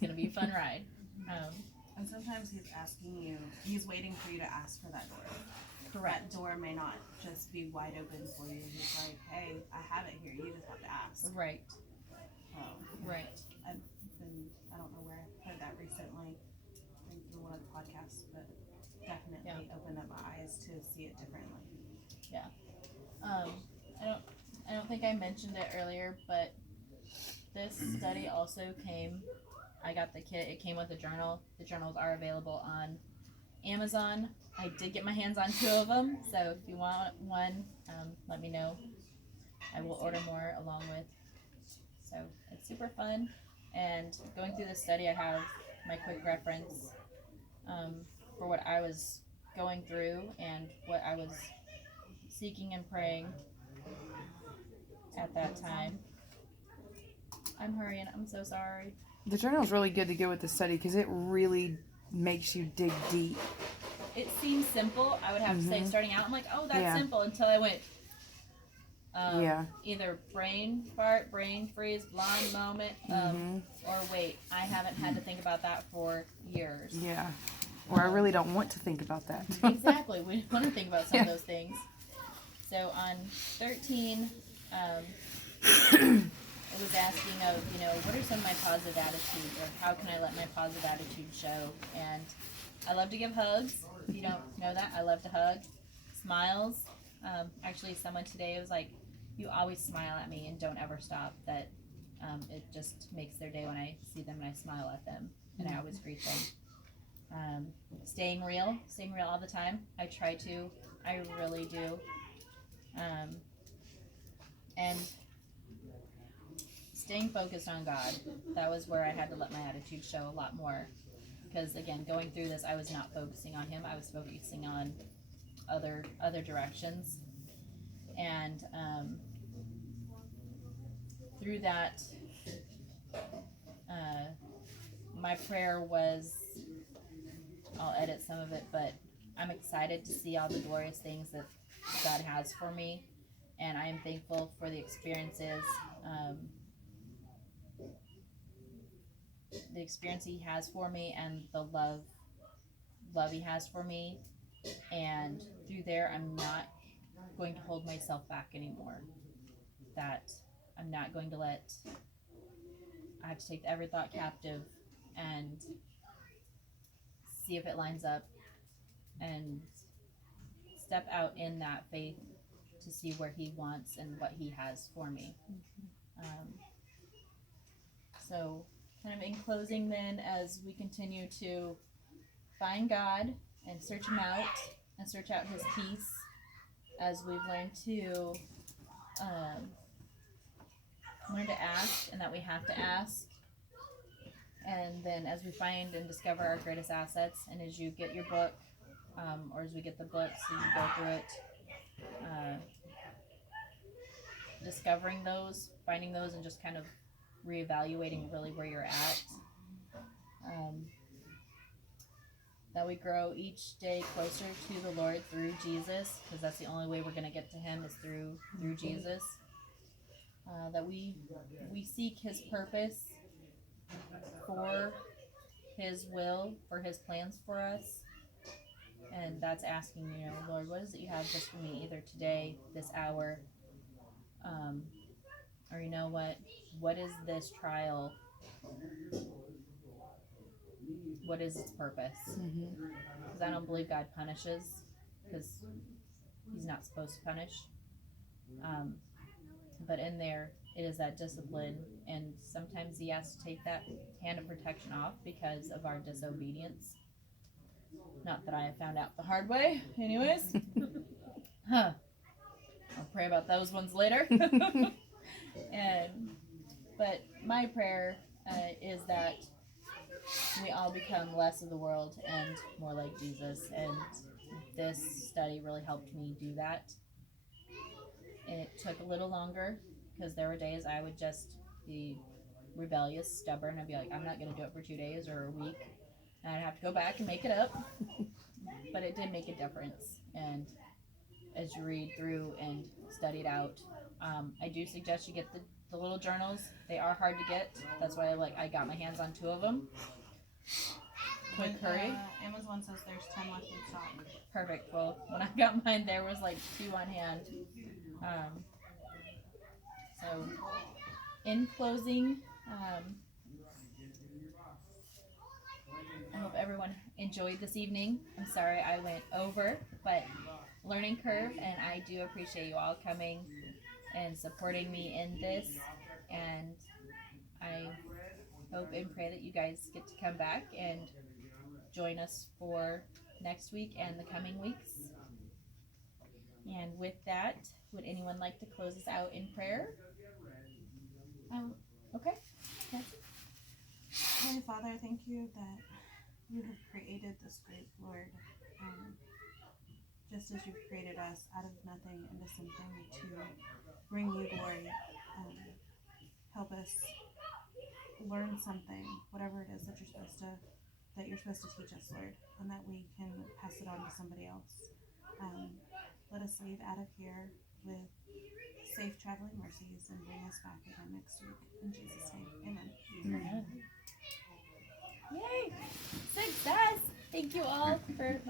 going to be a fun ride. And sometimes he's waiting for you to ask for that door. Correct. That door may not just be wide open for you. He's like, hey, I have it here. You just have to ask. Right. Right. I don't know where I heard that recently. I think through one of the podcasts, but definitely opened up my eyes to see it differently. Yeah. I don't think I mentioned it earlier, but this study also came. I got the kit. It came with a journal. The journals are available on Amazon. I did get my hands on 2 of them, so if you want one, let me know. I will order more along with. So it's super fun. And going through this study, I have my quick reference for what I was going through and what I was seeking and praying at that time. I'm hurrying. I'm so sorry. The journal is really good to go with the study because it really makes you dig deep. It seems simple. I would have to say, starting out, I'm like, oh, that's simple, until I went, either brain fart, brain freeze, blonde moment, or wait, I haven't had to think about that for years. Yeah. Or I really don't want to think about that. Exactly. We want to think about some of those things. So on 13, it was asking of, what are some of my positive attitudes, or how can I let my positive attitude show? And I love to give hugs. If you don't know that, I love to hug. Smiles. Actually, someone today was like, you always smile at me and don't ever stop. That it just makes their day when I see them and I smile at them, and I always greet them. Staying real all the time. I try to. I really do. And staying focused on God. That was where I had to let my attitude show a lot more. Because again, going through this, I was not focusing on Him. I was focusing on other directions. And through that, my prayer was, I'll edit some of it, but I'm excited to see all the glorious things that God has for me. And I am thankful for the experiences, He has for me, and the love He has for me. And through there, I'm not going to hold myself back anymore. That I'm not going to let, I have to take every thought captive and see if it lines up and step out in that faith to see where He wants and what He has for me. So kind of in closing then, as we continue to find God and search Him out and search out His peace, as we've learned to ask, and that we have to ask. And then as we find and discover our greatest assets, and as you get your book, or as we get the books and you go through it, discovering those, finding those, and just kind of reevaluating really where you're at. That we grow each day closer to the Lord through Jesus, because that's the only way we're going to get to Him is through Jesus. That we seek His purpose for His will, for His plans for us. And that's asking, Lord, what is it you have just for me, either today, this hour, or what is this trial? What is its purpose? Because I don't believe God punishes, because He's not supposed to punish. But in there, it is that discipline, and sometimes He has to take that hand of protection off because of our disobedience. Not that I have found out the hard way, anyways. I'll pray about those ones later. But my prayer is that we all become less of the world and more like Jesus. And this study really helped me do that. And it took a little longer, because there were days I would just be rebellious, stubborn. I'd be like, I'm not going to do it for 2 days or a week. And I'd have to go back and make it up. But it did make a difference. And as you read through and study it out, I do suggest you get the little journals, they are hard to get. That's why I got my hands on 2 of them. Quick hurry. Amazon says there's 10 left in stock. Perfect. Well, when I got mine, there was 2 on hand. So, in closing, I hope everyone enjoyed this evening. I'm sorry I went over, but learning curve, and I do appreciate you all coming and supporting me in this. And I hope and pray that you guys get to come back and join us for next week and the coming weeks. And with that, would anyone like to close us out in prayer? Okay. Heavenly Father, thank you that you have created this group, Lord, just as you've created us out of nothing into something to bring you glory. Help us learn something, whatever it is that you're supposed to teach us, Lord, and that we can pass it on to somebody else. Let us leave out of here with safe traveling mercies and bring us back again next week. In Jesus' name, amen. Yay! Success! Thank you all for